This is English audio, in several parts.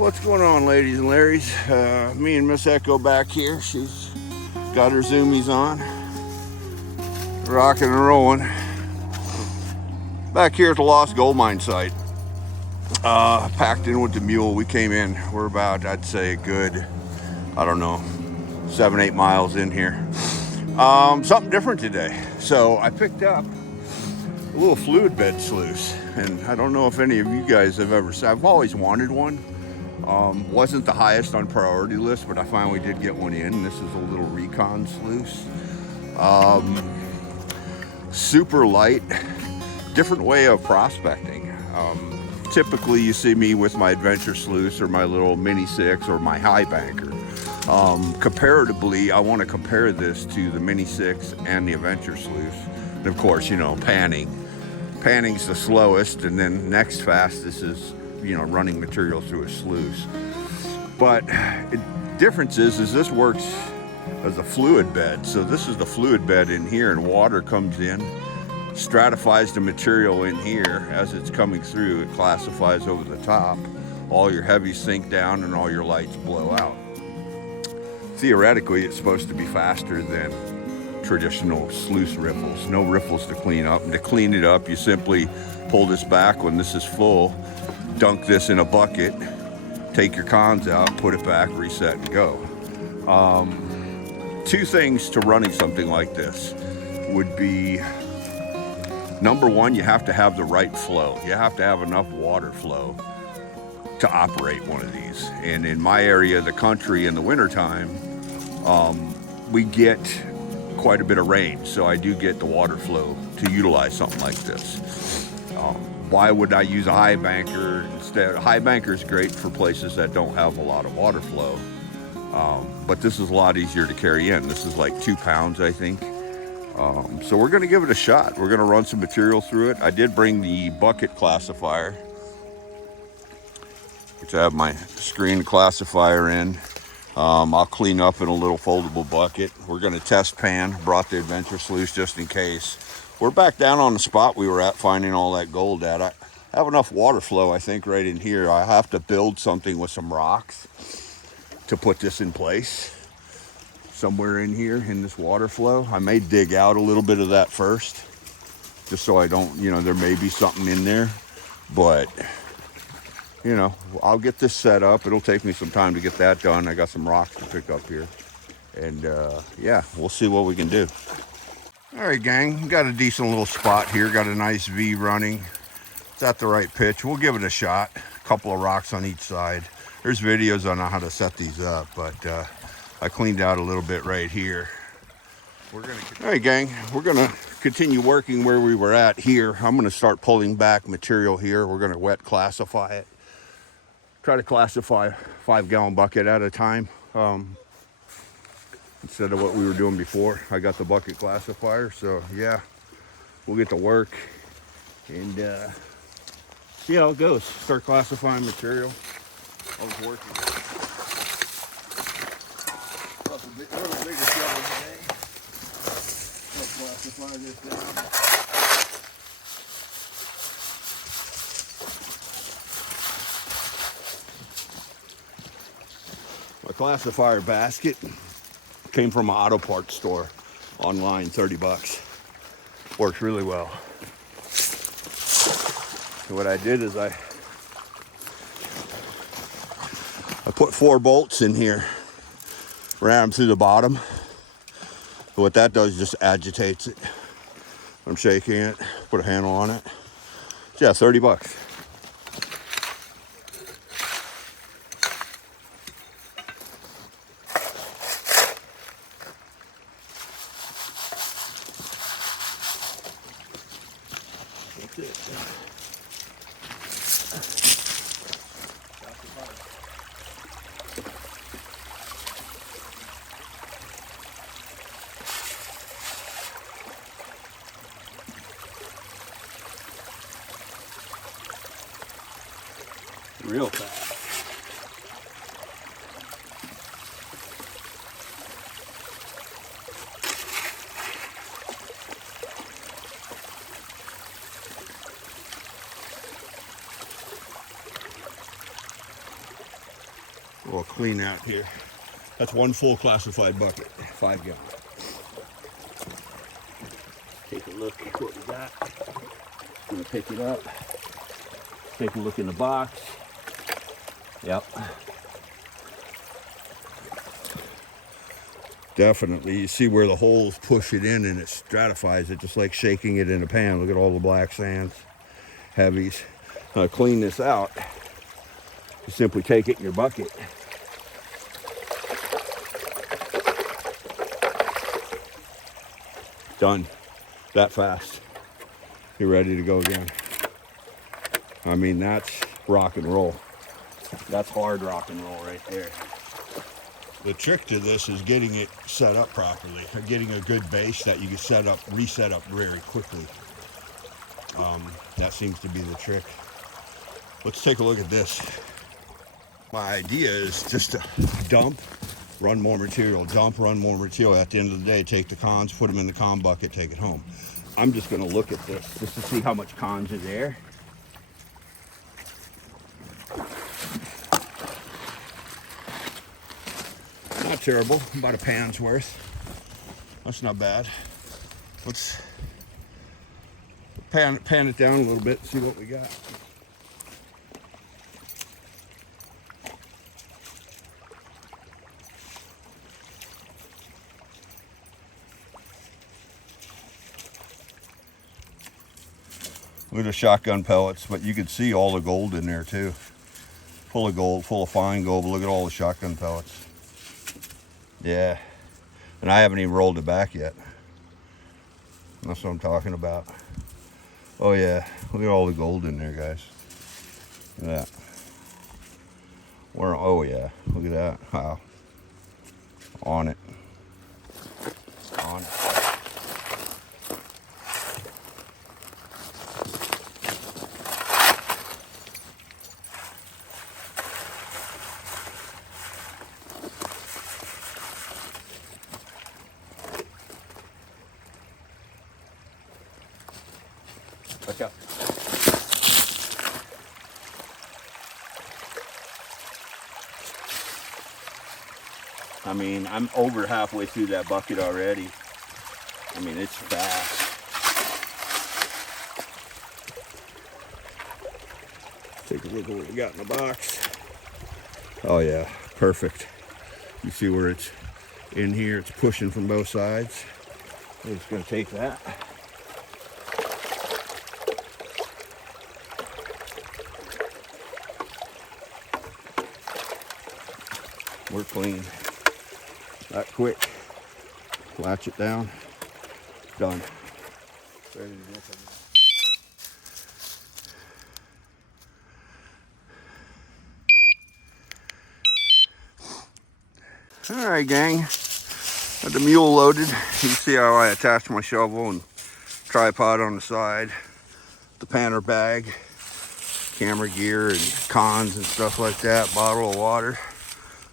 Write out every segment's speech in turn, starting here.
What's going on, ladies and Larrys? Me and Miss Echo back here. She's got her zoomies on, rocking and rolling. Back here at the Lost Gold Mine site, packed in with the mule. We came in. We're about, I'd say, a good, I don't know, 7-8 miles in here. Something different today. So I picked up a little Fluidbed sluice, and I don't know if any of you guys have ever seen. I've always wanted one. Wasn't the highest on priority list, but I finally did get one in. This is a little Recon sluice. Super light, different way of prospecting. Typically you see me with my adventure sluice or my little mini 6 or my high banker. Comparatively, I want to compare this to the mini 6 and the adventure sluice. And of course, you know, panning's the slowest, and then next fastest is, you know, running material through a sluice. But the difference is this works as a fluid bed. So this is the fluid bed in here, and water comes in, stratifies the material in here as it's coming through. It classifies over the top. All your heavies sink down and all your lights blow out. Theoretically, it's supposed to be faster than traditional sluice riffles. No riffles to clean up. And to clean it up, you simply pull this back when this is full, dunk this in a bucket, take your cons out, put it back, reset, and go. Two things to running something like this would be, number one, you have to have the right flow. You have to have enough water flow to operate one of these. And in my area of the country in the wintertime, we get quite a bit of rain, so I do get the water flow to utilize something like this. Why would I use a high banker instead? A high banker is great for places that don't have a lot of water flow, but this is a lot easier to carry in. This is like 2 pounds, I think. So we're going to give it a shot. We're going to run some material through it. I did bring the bucket classifier, which I have my screen classifier in. I'll clean up in a little foldable bucket. We're going to test pan. Brought the adventure sluice just in case. We're back down on the spot we were at finding all that gold at. I have enough water flow, I think, right in here. I have to build something with some rocks to put this in place. Somewhere in here in this water flow. I may dig out a little bit of that first, just so I don't, you know, there may be something in there. But, you know, I'll get this set up. It'll take me some time to get that done. I got some rocks to pick up here. And yeah, we'll see what we can do. All right, gang, got a decent little spot here. Got a nice V running. It's at the right pitch. We'll give it a shot. A couple of rocks on each side. There's videos on how to set these up, but I cleaned out a little bit right here. All right, gang, we're gonna continue working where we were at here. I'm gonna start pulling back material here. We're gonna wet classify it. Try to classify 5-gallon bucket at a time. Instead of what we were doing before. I got the bucket classifier, so yeah, we'll get to work and see how it goes. Start classifying material. I was working. Plus a little bigger shovel today. Let's classify this down. My classifier basket came from an auto parts store online, 30 bucks. Works really well. So what I did is I put 4 bolts in here, ran them through the bottom. So what that does is just agitates it. I'm shaking it, put a handle on it. So yeah, 30 bucks. Real fast. We'll clean out here. That's one full classified bucket, 5 gallon. Take a look at what we got. I'm gonna pick it up. Take a look in the box. Yep. Definitely, you see where the holes push it in and it stratifies it, just like shaking it in a pan. Look at all the black sands, heavies. Clean this out. You simply take it in your bucket. Done. That fast. You're ready to go again. I mean, that's rock and roll. That's hard rock and roll right there. The trick to this is getting it set up properly, getting a good base that you can reset up very quickly. That seems to be the trick. Let's take a look at this. My idea is just to dump, run more material, dump, run more material. At the end of the day, take the cons, put them in the con bucket, take it home. I'm just gonna look at this just to see how much cons are there. Not terrible, about a pan's worth. That's not bad. Let's pan it down a little bit and see what we got. Look at the shotgun pellets, but you can see all the gold in there too. Full of gold, full of fine gold, but look at all the shotgun pellets. Yeah, and I haven't even rolled it back yet. That's what I'm talking about. Oh yeah, look at all the gold in there, guys. Look at that. Oh yeah, look at that. Wow. On it. On it. Look out. I mean, I'm over halfway through that bucket already. I mean, it's fast. Take a look at what we got in the box. Oh yeah, perfect. You see where it's in here, it's pushing from both sides. We're just gonna take that. We're clean. That quick. Latch it down. Done. Ready to go. All right, gang. Got the mule loaded. You can see how I attached my shovel and tripod on the side. The panner bag, camera gear and cons and stuff like that. Bottle of water.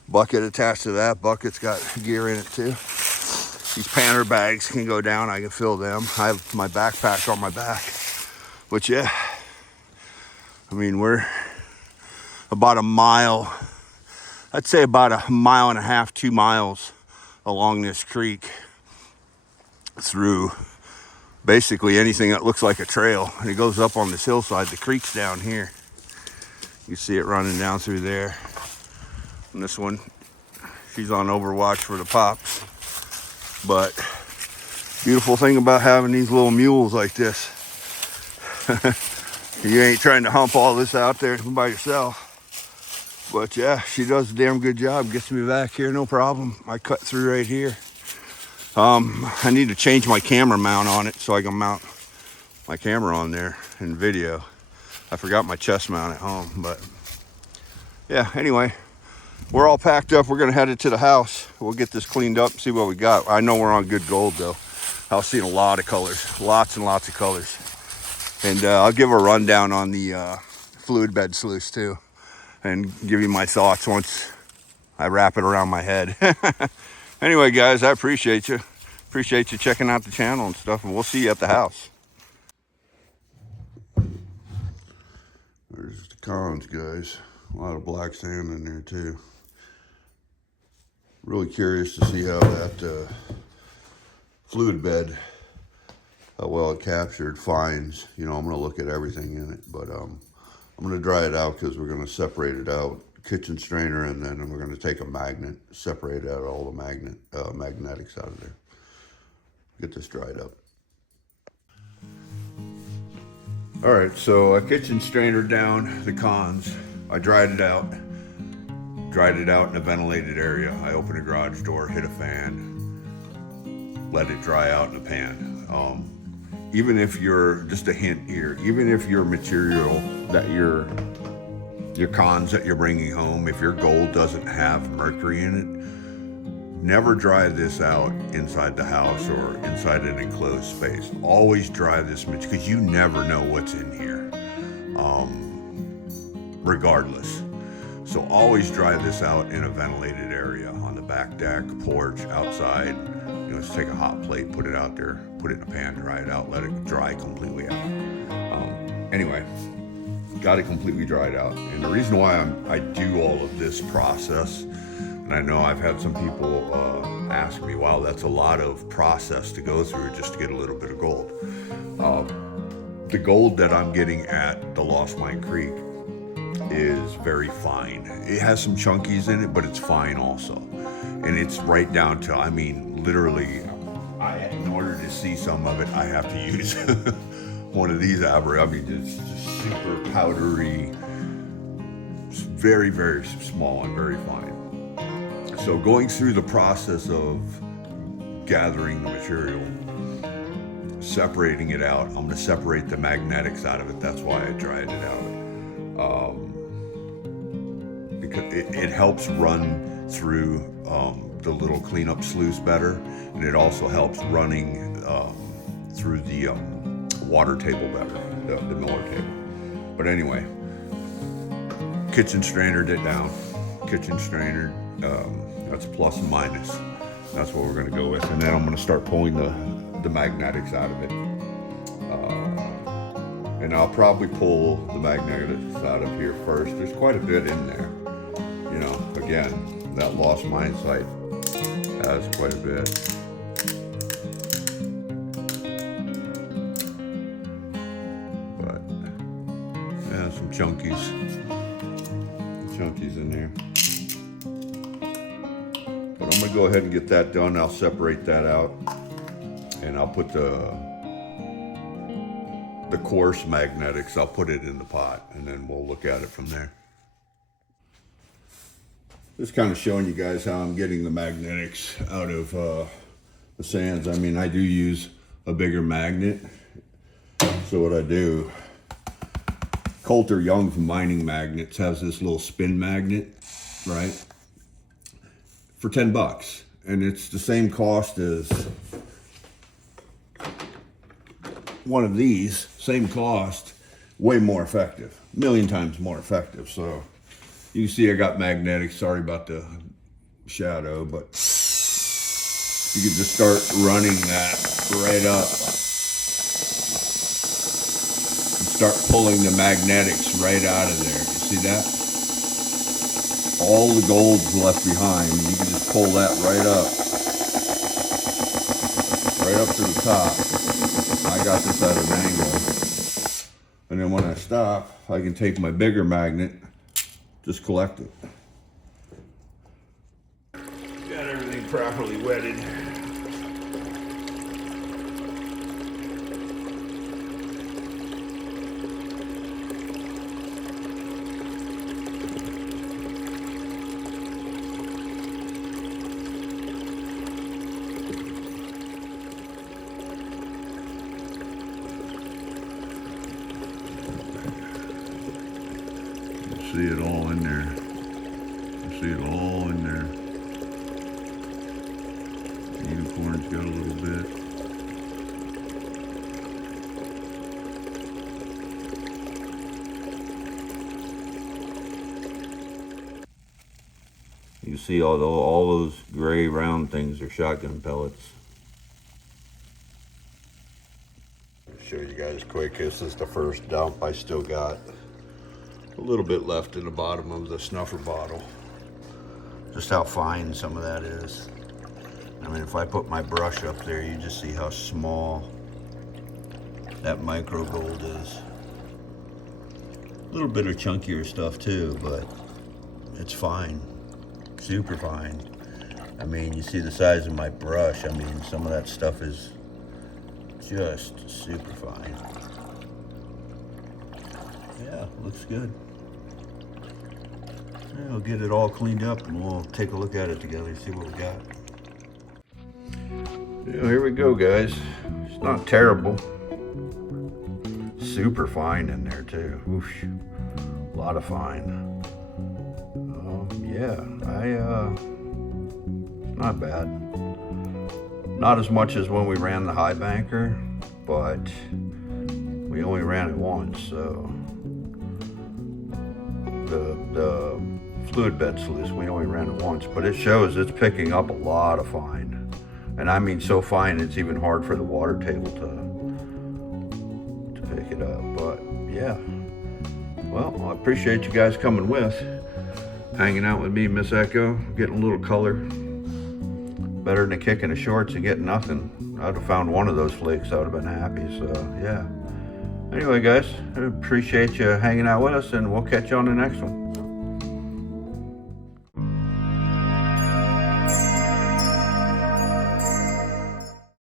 Bucket attached to that. Bucket's got gear in it too. These panner bags can go down. I can fill them. I have my backpack on my back. But yeah, I mean, we're about a mile. I'd say about a mile and a half, 2 miles along this creek through basically anything that looks like a trail. And it goes up on this hillside. The creek's down here. You see it running down through there. And this one, she's on overwatch for the pups. But beautiful thing about having these little mules like this, you ain't trying to hump all this out there by yourself. But yeah, she does a damn good job. Gets me back here, no problem. I cut through right here. I need to change my camera mount on it so I can mount my camera on there in video. I forgot my chest mount at home, but yeah, anyway, we're all packed up. We're gonna head it to the house. We'll get this cleaned up and see what we got. I know we're on good gold though. I've seen a lot of colors, lots and lots of colors. And I'll give a rundown on the Fluidbed sluice too, and give you my thoughts once I wrap it around my head. Anyway, guys, I appreciate you. Appreciate you checking out the channel and stuff, and we'll see you at the house. There's the cons, guys. A lot of black sand in there too. Really curious to see how that fluid bed, how well it captured fines. You know, I'm gonna look at everything in it, but I'm gonna dry it out because we're gonna separate it out, kitchen strainer, and then we're gonna take a magnet, separate out all the magnetics out of there. Get this dried up. All right, so a kitchen strainer down, the cons. I dried it out in a ventilated area. I opened a garage door, hit a fan, let it dry out in a pan. Even if you're, just a hint here, even if your material that your cons that you're bringing home, if your gold doesn't have mercury in it, never dry this out inside the house or inside an enclosed space. Always dry this material because you never know what's in here, regardless. So always dry this out in a ventilated area, on the back deck, porch, outside. You know, just take a hot plate, put it out there, put it in a pan, dry it out, let it dry completely out. Anyway, got it completely dried out. And the reason why I do all of this process, and I know I've had some people ask me, wow, that's a lot of process to go through just to get a little bit of gold. The gold that I'm getting at the Lost Mine Creek is very fine. It has some chunkies in it, but it's fine also. And it's right down to, I mean, literally, in order to see some of it, I have to use one of these it's just super powdery, very, very small and very fine. So going through the process of gathering the material, separating it out, I'm going to separate the magnetics out of it. That's why I dried it out. Because it helps run through the little cleanup sluice better, and it also helps running through the water table better, the Miller table. But anyway, kitchen strainered it down. Kitchen strainer, that's plus and minus. That's what we're going to go with, and then I'm going to start pulling the magnetics out of it. And I'll probably pull the magnetics out of here first. There's quite a bit in there. You know, again, that Lost Mine site has quite a bit. But, yeah, some chunkies in there. But I'm gonna go ahead and get that done. I'll separate that out, and I'll put the coarse magnetics, I'll put it in the pot, and then we'll look at it from there. Just kind of showing you guys how I'm getting the magnetics out of the sands. I mean, I do use a bigger magnet. So what I do, Coulter Young's mining magnets has this little spin magnet, right? For $10. And it's the same cost as one of these, same cost, way more effective, a million times more effective. So you can see I got magnetics. Sorry about the shadow, but you can just start running that right up and start pulling the magnetics right out of there. You see that? All the gold's left behind. You can just pull that right up to the top. I got this at an angle. And then when I stop, I can take my bigger magnet, just collect it. Got everything properly wetted. See it all in there. You see it all in there. The unicorn's got a little bit. You see all those gray round things are shotgun pellets. Show you guys quick. This is the first dump. I still got a little bit left in the bottom of the snuffer bottle. just how fine some of that is. I mean, if I put my brush up there, you just see how small that micro gold is. A little bit of chunkier stuff too, but it's fine, super fine. I mean, you see the size of my brush. I mean, some of that stuff is just super fine. Yeah, looks good. Yeah, we'll get it all cleaned up and we'll take a look at it together and see what we got. Yeah, here we go, guys. It's not terrible. Super fine in there too. Whoosh. A lot of fine. Yeah, not bad. Not as much as when we ran the high banker, but we only ran it once, so the Fluidbed sluice, we only ran it once, but it shows it's picking up a lot of fine. And I mean so fine it's even hard for the water table to pick it up. But yeah, well, I appreciate you guys coming with, hanging out with me, Miss Echo, getting a little color. Better than a kick in the shorts and get nothing. I'd have found one of those flakes, I would have been happy. So yeah, anyway guys, I appreciate you hanging out with us, and we'll catch you on the next one.